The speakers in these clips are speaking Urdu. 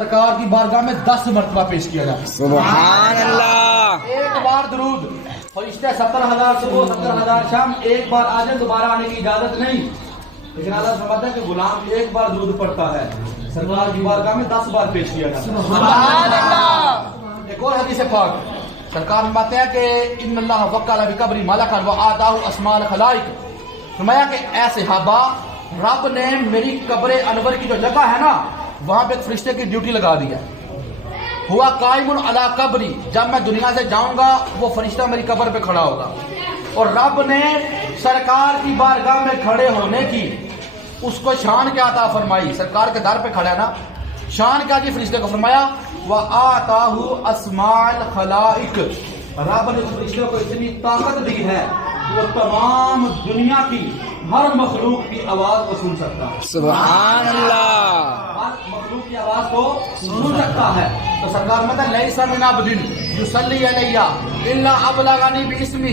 سرکار کی بارگاہ میں 10 مرتبہ پیش کیا جاتا ہے۔ سبحان اللہ۔ ایک بار درود، فرشتے 70,000 صبح 70,000 شام، ایک بار آ جائے دوبارہ آنے کی اجازت نہیں، لیکن اللہ سمجھتا ہے کہ غلام ایک بار درود پڑھتا ہے، سرکار کی بارگاہ میں 10 بار پیش کیا جاتا ہے۔ سبحان اللہ۔ ایک اور حدیث پاک سرکار فرماتے ہیں کہ ان اللہ وکل بقبر ملکا وآتاہ اسماء الخلائق، فرمایا کہ اے صحابہ، رب نے میری قبر انور کی جو جگہ ہے نا وہاں پہ ایک فرشتے کی ڈیوٹی لگا دی ہے۔ ہوا قائم علی قبری، جب میں دنیا سے جاؤں گا وہ فرشتہ میری قبر پہ کھڑا ہوگا، اور رب نے سرکار کی بارگاہ میں کھڑے ہونے کی اس کو شان کیا عطا فرمائی، سرکار کے در پہ کھڑا ہے نا، شان کیا جی فرشتے کو فرمایا وآتاہ اسماء الخلائق، رب نے اس فرشتے کو اتنی طاقت دی ہے وہ تمام دنیا کی ہر مخلوق کی آواز کو سن سکتا ہے۔ سبحان اللہ۔ ہر مخلوق کی آواز کو سن سکتا ہے۔ تو سرکار میں ہے لیس من عبد یصلی علی الا ابلغنی باسمہ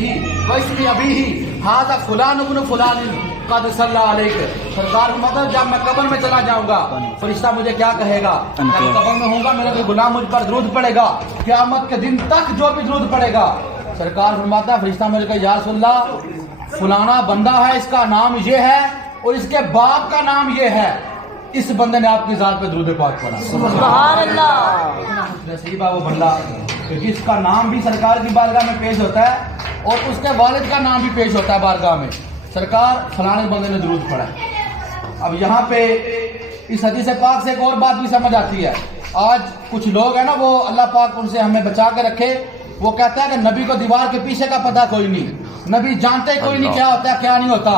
واسم ابیہ ھذا فلان ابن فلان قد صلی علیک، سرکار کا مطلب جب میں قبر میں چلا جاؤں گا فرشتہ مجھے کیا کہے گا، جب قبر میں ہوں گا میرا کوئی غلام مجھ پر درود پڑے گا، قیامت کے دن تک جو بھی درود پڑے گا، سرکار فرماتا ہے فرشتہ مجھے کہے یا رسول اللہ فلانا بندہ ہے، اس کا نام یہ ہے اور اس کے باپ کا نام یہ ہے، اس بندے نے آپ کی ذات پہ درود پاک پڑھا۔ سبحان اللہ۔ نصیب ہے وہ بندہ کہ جس کا نام بھی سرکار کی بارگاہ میں پیش ہوتا ہے اور اس کے والد کا نام بھی پیش ہوتا ہے بارگاہ میں، سرکار فلانے بندے نے درود پڑھا ہے۔ اب یہاں پہ اس حدیث پاک سے ایک اور بات بھی سمجھ آتی ہے، آج کچھ لوگ ہیں نا وہ اللہ پاک ان سے ہمیں بچا کے رکھے، وہ کہتا ہے کہ نبی کو دیوار کے پیچھے کا پتہ کوئی نہیں، نبی جانتے کوئی نہیں کیا ہوتا ہے کیا نہیں ہوتا،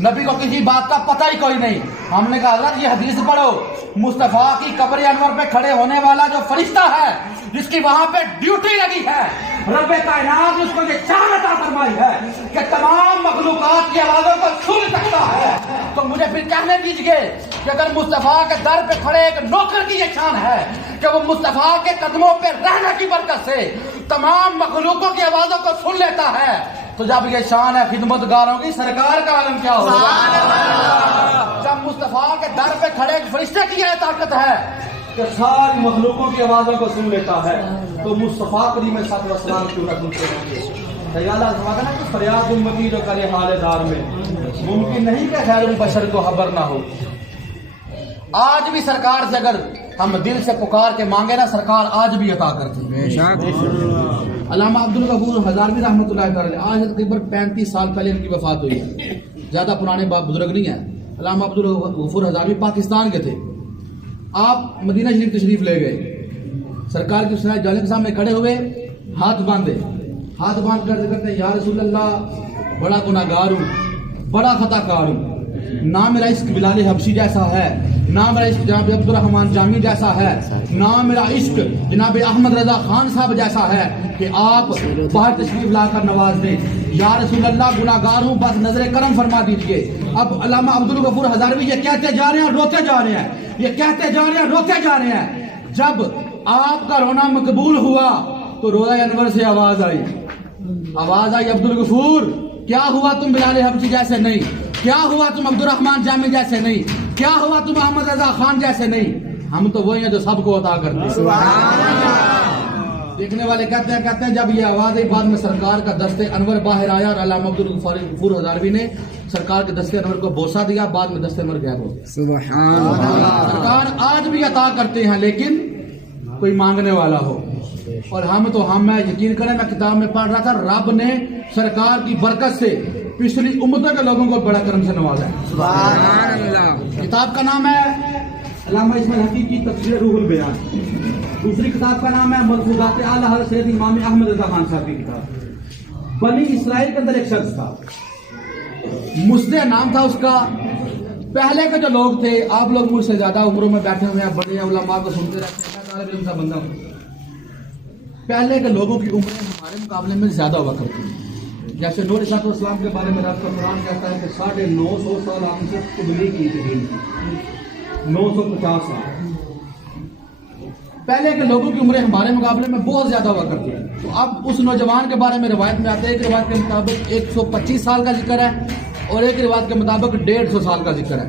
نبی کو کسی بات کا پتہ ہی کوئی نہیں۔ ہم نے کہا حضرت یہ حدیث پڑھو، مصطفیٰ کی قبر انور پہ کھڑے ہونے والا جو فرشتہ ہے جس کی وہاں پہ ڈیوٹی لگی ہے، رب کائنات نے اس کو یہ شان عطا فرمائی ہے کہ تمام مخلوقات کی آوازوں کو سن سکتا ہے، تو مجھے پھر کہنے دیجئے کہ اگر مصطفیٰ کے در پہ کھڑے ایک نوکر کی یہ شان ہے کہ وہ مصطفیٰ کے قدموں پہ رہنے کی برکت سے تمام مخلوقوں کی آوازوں کو سن لیتا ہے، تو جب یہ شان ہے خدمتگاروں کی، سرکار کا عالم کیا ہوگا؟ جب مصطفیٰ کے در پہ کھڑے ایک فرشتے کی یہ طاقت ہے کہ ساری مخلوقوں کی آوازوں کو سن لیتا ہے، تو مصطفیٰ کریم صلی اللہ علیہ وسلم کیوں نہ سنتے ہوں گے؟ اللہ فرماتا ہے نا کہ فریاد امتی جو کرے حال دار میں، ممکن نہیں کہ خیر البشر کو خبر نہ ہو۔ آج بھی سرکار سے اگر ہم دل سے پکار کے مانگے نا، سرکار آج بھی عطا کرتی ہے۔ علامہ عبدالغفور ہزاروی رحمۃ اللہ تعالیٰ، آج تقریباً 35 سال پہلے ان کی وفات ہوئی ہے، زیادہ پرانے بزرگ نہیں ہیں۔ علامہ عبدالغفور ہزاروی پاکستان کے تھے، آپ مدینہ شریف تشریف لے گئے، سرکار کی سرائے جانے کے سامنے کھڑے ہوئے، ہاتھ باندھے، ہاتھ باندھ کر کہتے ہیں یا رسول اللہ بڑا گناہ گار ہوں، بڑا خطا کار ہوں، نہ میرا عشق بلال حبشی جیسا ہے، نہ میرا عشق جناب عبد الرحمن جامی جیسا ہے، نہ میرا عشق جناب احمد رضا خان صاحب جیسا ہے کہ آپ باہر تشریف لا کر نواز دیں، یا رسول اللہ گناہ گار ہوں، بس نظر کرم فرما دیجئے۔ اب علامہ عبدالغفور ہزاروی یہ کہتے جا رہے ہیں روتے جا رہے ہیں، یہ کہتے جا رہے ہیں روتے جا رہے ہیں، جب آپ کا رونا مقبول ہوا تو روضہ انور سے آواز آئی عبدالغفور کیا ہوا تم بلال حبشی جیسے نہیں، کیا ہوا تم عبد الرحمن جامی جیسے نہیں، کیا ہوا تم احمد رضا خان جیسے نہیں، ہم تو وہی ہیں جو سب کو عطا کرتے ہیں۔ دیکھنے والے کہتے ہیں جب یہ آواز آئی بعد میں سرکار کا دست انور باہر آیا اور علامہ عبدالغفور ہزاروی نے سرکار کے دست انور کو بوسہ دیا، بعد میں دست انور غائب ہو گیا۔ سبحان اللہ۔ سرکار آج بھی عطا کرتے ہیں لیکن کوئی مانگنے والا ہو، اور ہم میں یقین کریں، میں کتاب میں پڑھ رہا تھا رب نے سرکار کی برکت سے پچھلی امتوں کے لوگوں کو بڑا کرم سے نوازا ہے۔ سبحان اللہ۔ کتاب کا نام ہے علامہ اسماعیل حقیقی کی تفسیر روح البیان، دوسری کتاب کا نام ہے ملفوظات اعلی حضرت سید امام احمد رضا خان صاحب کی کتاب۔ بنی اسرائیل کے اندر ایک شخص تھا، مسدح نام تھا اس کا۔ پہلے کے جو لوگ تھے، آپ لوگ مجھ سے زیادہ عمروں میں بیٹھے ہوئے ہیں، بڑے علماء کو سنتے رہتے ہیں، میں طالب علم کا بندہ ہوں۔ پہلے کے لوگوں کی عمریں ہمارے مقابلے میں زیادہ ہوا کرتی ہیں، جیسے نور علیہ السلام کے بارے میں رب کا قرآن کہتا ہے کہ 950 سال ہم سے تبلیغ کی تھی، 950 سال۔ پہلے کے لوگوں کی عمریں ہمارے مقابلے میں بہت زیادہ ہوا کرتی ہیں، تو اب اس نوجوان کے بارے میں روایت میں آتے ہیں، ایک روایت کے مطابق 125 سال کا ذکر ہے اور ایک روایت کے مطابق 150 سال کا ذکر ہے۔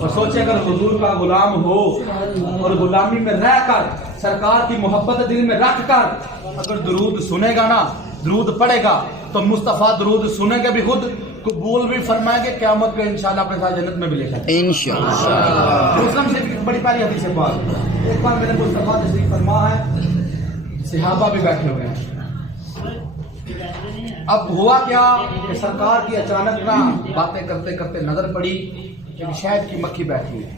اور سوچے اگر حضور کا غلام ہو اور غلامی میں رہ کر سرکار کی محبت دل میں رکھ کر اگر درود سنے گا نا، درود پڑھے گا تو مصطفیٰ درود سنے گا بھی خود، قبول بھی فرمائیں گے، قیامت کو انشاءاللہ اپنے ساتھ جنت میں بھی لے جائیں انشاءاللہ۔ مسلم شریف کی بڑی پیاری حدیث ہے پاک، ایک بار میرے مصطفیٰ تشریف فرما ہے، صحابہ بھی بیٹھے ہوئے ہیں۔ اب ہوا کیا کہ سرکار کی اچانک نا باتیں کرتے کرتے نظر پڑی کہ شہد کی مکھی بیٹھی ہے۔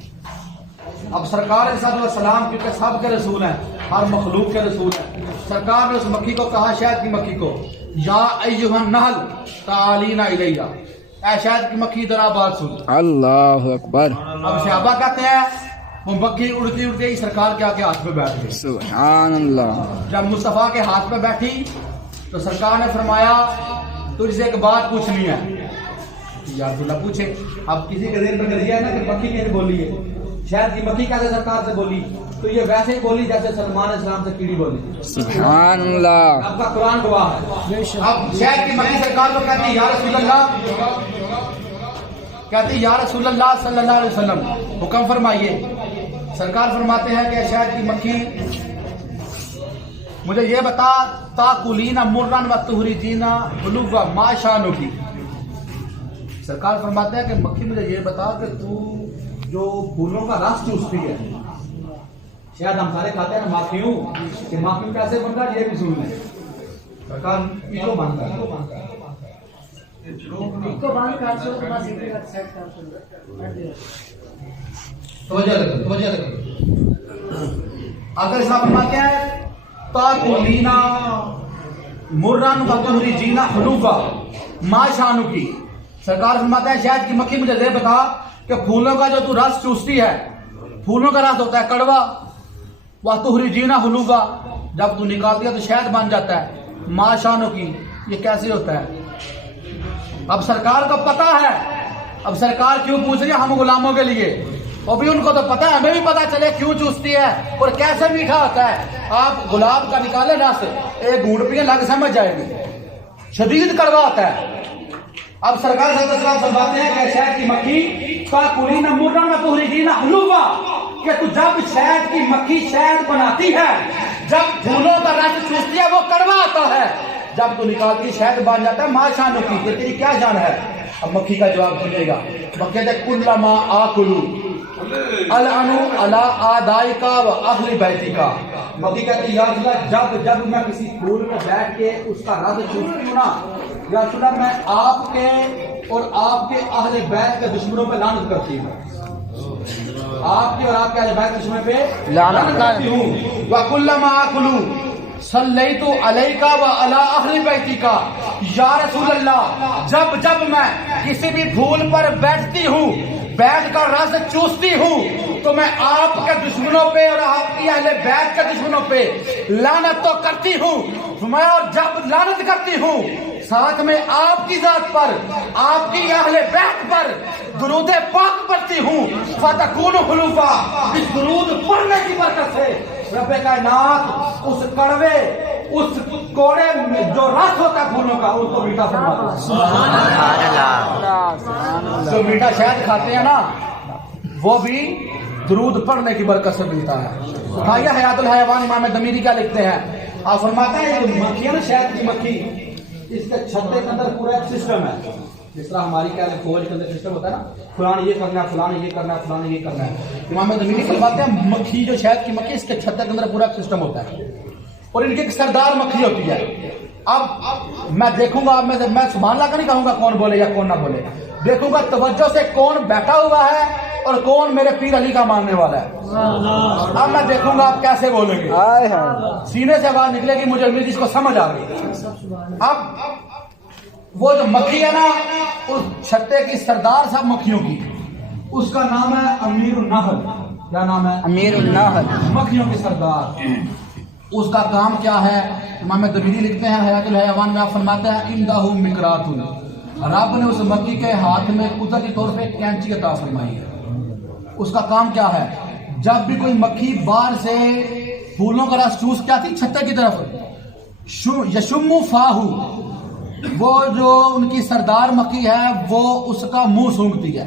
اب سرکار صلی اللہ علیہ وسلم کیونکہ سب کے رسول ہیں، ہر مخلوق کے رسول ہیں، سرکار نے اس مکھی کو کہا، شہد کی مکھی کو، یا ایھا النحل تعالینا الیہ، اے شہد کی مکھی ذرا بات سن۔ اللہ اکبر۔ اب صحابہ کہتے ہیں وہ مکھی اڑتی اڑتی ہی سرکار کے آگے ہاتھ پہ بیٹھ گئی۔ سبحان اللہ۔ جب مصطفیٰ کے ہاتھ پہ بیٹھی تو سرکار نے فرمایا تجھ سے ایک بات پوچھنی ہے۔ یا رسول اللہ پوچھے۔ اب کسی کے ذہن پہ گریا ہے نا کہ مکھی کیسے بولی ہے، شاید کی مکھی کیسے سرکار سے بولی، تو یہ ویسے ہی بولی جیسے سلمان اسلام سے کیڑی بولی۔ سبحان اللہ۔ آپ کا قرآن گواہ ہے۔ اب شاید کی مکھی سرکار کو کہتی یا رسول اللہ، کہتی یا رسول اللہ صلی اللہ علیہ وسلم حکم فرمائیے۔ سرکار فرماتے ہیں کہ شاید کی مکھی مجھے یہ بتا، تاکلینا مرن و تخرجینا حلوا ما شانکی۔ سرکار فرماتے ہیں کہ مکھی مجھے یہ بتا کہ تو جو پھولوں کا رس چوستی ہے، شاید ہم سارے کھاتے ہیں نا ماکھیوں، کہ ماکھیوں کیسے بنتا ہے یہ بھی سن لیں۔ سرکار پیٹو بنتا ہے، توجہ رکھو۔ اگر اس میں فرماتے ہیں تاکلینا مرن و تخرجینا حلوا ما شانکی، سرکار فرماتا ہے شاید کی مکھی مجھے یہ بتا کہ پھولوں کا جو تو رس چوستی ہے، پھولوں کا رس ہوتا ہے کڑوا، وہ تخرجینا حلوا، جب تو نکالتی ہے تو شہد بن جاتا ہے، ما شانکی، یہ کیسے ہوتا ہے؟ اب سرکار کو پتا ہے، اب سرکار کیوں پوچھ رہی ہے ہم غلاموں کے لیے، وہ بھی ان کو تو پتا ہے، ہمیں بھی پتا چلے کیوں چوستی ہے اور کیسے میٹھا ہوتا ہے۔ آپ گلاب کا نکالے رس، ایک گھونٹ پیے لگ سمجھ جائے گی، شدید کڑوا ہوتا ہے۔ اب سرکار صلی اللہ علیہ وسلم فرماتے ہیں کہ شہد کی مکھی تاکلینا مرن و تخرجینا حلوا، کہ تو جب شہد کی مکھی شہد بناتی ہے، جب پھولوں کا رس چوستی ہے وہ کڑوا ہوتا ہے، جب تو نکالتی شہد بن جاتا ہے ما شانکی، کہ تیری کیا جان ہے؟ اب مکھی کا جواب سنیے گا، وہ کہتے ہیں کلما آکلو العنو علی آدائکا و اہل بیتکا۔ مکھی کہتی ہے یا رسول اللہ جب میں کسی پھول میں بیٹھ کے اس کا رس چوستی ہوں نا، یا رسول اللہ میں آپ کے اور آپ کے اہل بیت کے دشمنوں پہ لعنت کرتی ہوں، آپ کے اور آپ کے اہل بیت کے دشمنوں پہ لعنت کرتی ہوں۔ وَكُلَّمَا آكُلُ صلیت علیکا و علی اہل بیتکا، یا رسول اللہ جب میں کسی بھی پھول پر بیٹھتی ہوں، بیٹھ کر رس چوستی ہوں، تو میں آپ کے دشمنوں پہ اور آپ کی اہل بیت کے دشمنوں پہ لعنت تو کرتی ہوں، میں اور جب لعنت کرتی ہوں ساتھ میں آپ کی ذات پر، آپ کی اہل بیت پر درود پاک پڑھتی ہوں، فتکون حلوا، اس درود پڑھنے کی برکت سے رب کائنات اس کڑوے، اس کوڑے جو رس ہوتا ہے پھولوں کا، اس کو میٹھا فرماتا ہے۔ جو میٹھا شہد کھاتے ہیں نا وہ بھی درود پڑھنے کی برکت سے ملتا ہے۔ اٹھائیے حیات الحیوان، امام دمیری کیا لکھتے ہیں، آپ فرماتے ہیں یہ مکھی ہے نا شہد کی مکھی، اس کے چھتے کے اندر پورا ایک سسٹم ہے، جس طرح ہماری کیا فوج کے اندر سسٹم ہوتا ہے نا، فلاں یہ کرنا ہے، فلاں یہ کرنا ہے، فلاں یہ کرنا ہے۔ امام دمیری فرماتے ہیں مکھی جو شہد کی مکھی، اس کے چھتے کے اندر پورا ایک سسٹم ہوتا ہے، اور ان کی ایک سردار مکھی ہوتی ہے۔ اب میں دیکھوں گا، میں سبحان اللہ کا نہیں کہوں گا کون بولے یا کون نہ بولے، دیکھوں گا توجہ سے کون بیٹھا ہوا ہے اور کون میرے پیر علی کا ماننے والا ہے۔ اب میں دیکھوں گا آپ کیسے بولیں گے، سینے سے آواز نکلے گی، مجھے امید اس کو سمجھ آ گئی۔ اب وہ جو مکھی ہے نا، اس چھتے کی سردار صاحب مکھیوں کی، اس کا نام ہے امیر النحل۔ کیا نام ہے؟ امیر النحل، مکھیوں کی سردار۔ اس کا کام کیا ہے؟ امام دمیری لکھتے ہیں حیات الحیوان میں، آپ فرماتے ہیں اندہ مکرات، رب نے اس مکھی کے ہاتھ میں قدرتی طور پہ کینچی عطا فرمائی ہے۔ اس کا کام کیا ہے؟ جب بھی کوئی مکھی باہر سے پھولوں کا رس چوس کے آتی چھتے کی طرف، یشم فاہو، وہ جو ان کی سردار مکھی ہے وہ اس کا منہ سونگتی ہے،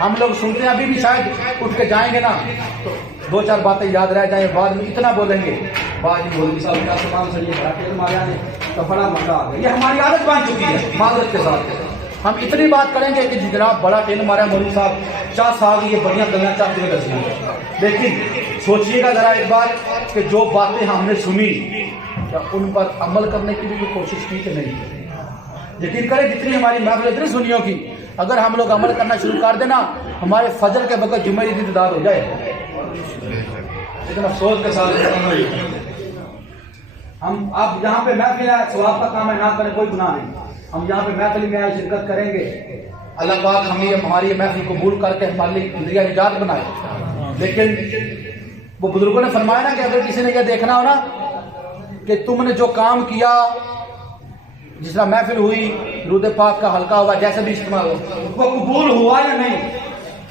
ہم لوگ سنتے ہیں، ابھی بھی شاید اٹھ کے جائیں گے نا تو دو چار باتیں یاد رہ جائیں، بعد میں اتنا بولیں گے بعد مولوی صاحب کیا سلام سے یہ ہمارے آنے تو بڑا مزہ آ گیا. یہ ہماری عادت بن چکی ہے معذرت کے ساتھ. ہم اتنی بات کریں گے کہ جناب بڑا ٹین مارا مولوی صاحب 4 سال کی یہ بڑھیا گلیاں چاہتے ہوئے دسیاں. لیکن سوچیے گا ذرا ایک بار کہ جو باتیں ہم نے سنی کیا ان پر عمل کرنے کی بھی کوئی کوشش کی کہ نہیں؟ یقین کریں جتنی ہماری محفل اتنی سنیوں کی اگر ہم لوگ عمل کرنا شروع کر دینا ہمارے فجر کے وقت جمعہ عید انتظار ہو جائے. لیکن افسوس کے ساتھ ہم اب یہاں پہ محفل ہے، ثواب کا کام ہے، نہ کریں کوئی گناہ نہیں. ہم یہاں پہ محفل میں آئے شرکت کریں گے. اللہ پاک ہمیں ہماری محفل قبول کر کے ہماری ذریعہ نجات بنائے. لیکن وہ بزرگوں نے فرمایا نا کہ اگر کسی نے یہ دیکھنا ہو نا کہ تم نے جو کام کیا جس طرح محفل ہوئی درود پاک کا حلقہ ہوا جیسے بھی استعمال ہو وہ قبول ہوا یا نہیں،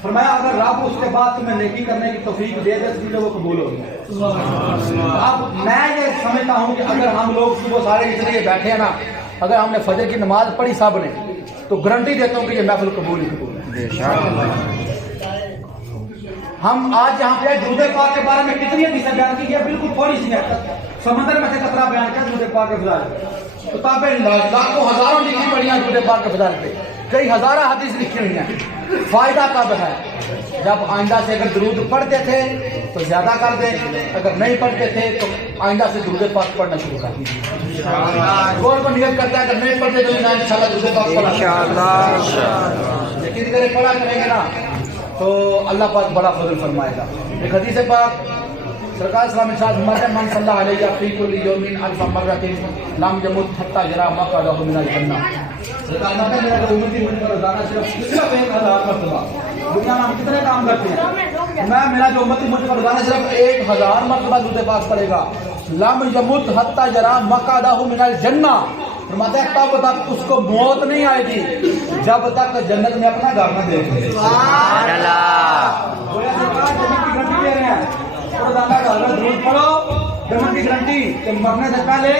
فرمایا اگر رب اس کے بعد تمہیں نیکی کرنے کی توفیق دے دے تو وہ قبول ہوگی. اب میں یہ سمجھتا ہوں کہ اگر ہم لوگ صبح سارے اس لیے بیٹھے ہیں نا، اگر ہم نے فجر کی نماز پڑھی سب نے تو گارنٹی دیتا ہوں کہ یہ محفل قبول ہی قبول ہے. ہم آج یہاں پہ درود پاک کے بارے میں کتنی حدیثیں بیان کی ہے، بالکل تھوڑی سی ہے، سمندر میں سے قطرہ بیان کیا درود پاک کے فضائل. کتابیں لاکھوں ہزاروں لکھی پڑی ہیں درود پاک کے فضائل پہ، کئی ہزارہ حدیث لکھی ہوئی ہیں. فائدہ کب ہے؟ جب آئندہ سے اگر درود پڑھتے تھے تو زیادہ کر دیں، اگر نہیں پڑھتے تھے تو آئندہ سے درود پاک پڑھنا شروع کر دیجیے. کون کو نیت کرتا ہے اگر نہیں پڑھتے تو انشاءاللہ درود پاک پڑھا یقین کرے پڑھا کریں گے نا تو اللہ پاک بڑا فضل فرمائے گا. ایک حدیث پاک سرکار اسلام ارشاد فرماتے ہیں من صلی علیہ فی کل یوم الف مرۃ لم یمت حتی یری مقعدہ من الجنہ. سرکار نے میرا جو امتی مجھ پر روزانہ صرف 1000 مرتبہ دنیا میں ہم کتنے کام کرتے ہیں، میں میرا جو امتی مجھ پر روزانہ صرف 1000 مرتبہ درود پاک پڑھے گا لم یمت حتی یری مقعدہ من الجنہ. فرماتے ہیں تب تک اس کو موت نہیں آئے گی جب تک جنت میں اپنا گھر نہ دیکھے. سبحان اللہ. گویا سرکار جنت کی گارنٹی دے رہے ہیں، روزانہ گھر میں درود پڑھو، جنت کی گارنٹی کہ مرنے سے پہلے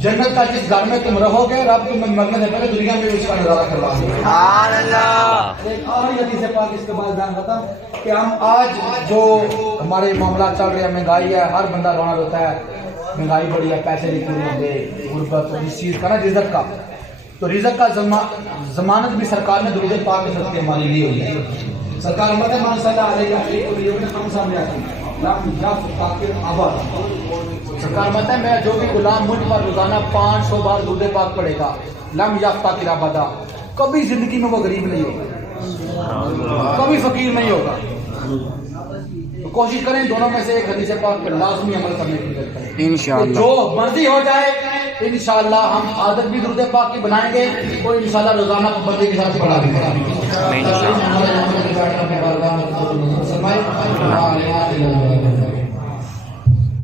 جنت کا جس گھر میں تم رہو گے رب تمہیں مرنے سے پہلے دنیا میں اس کا نظارہ کروا دے. سبحان اللہ. ایک اور حدیث پاک اس کے بعد بیان کرتا ہوں کہ ہم آج جو ہمارے معاملات چل رہے ہیں، مہنگائی ہے، ہر بندہ رونا روتا ہے، مہنگائی بڑی ہے، پیسے نہیں پورے ہوتے، غربت اس چیز کا نا رزق کا، تو رزق کا ضمانت بھی سرکار نے درود پاک کے صدقے ہمارے لیے ہوئی ہے. سرکار امت مان صلی اللہ علیہ وسلم سامنے آتی سرکار مت ہے میں جو بھی غلام مجھ پر روزانہ 500 بار درود پاک پڑھے گا لم یافتہ کی رابطہ کبھی زندگی میں وہ غریب نہیں ہوگا، کبھی فقیر نہیں ہوگا. تو کوشش کریں دونوں میں سے ایک حدیث پاک پر لازمی عمل کرنے کی ضرورت ہے انشاءاللہ. جو مرضی ہو جائے انشاءاللہ ہم عادت بھی درود پاک کی بنائیں گے اور انشاءاللہ روزانہ پابندی کے ساتھ پڑھا بھی کریں گے.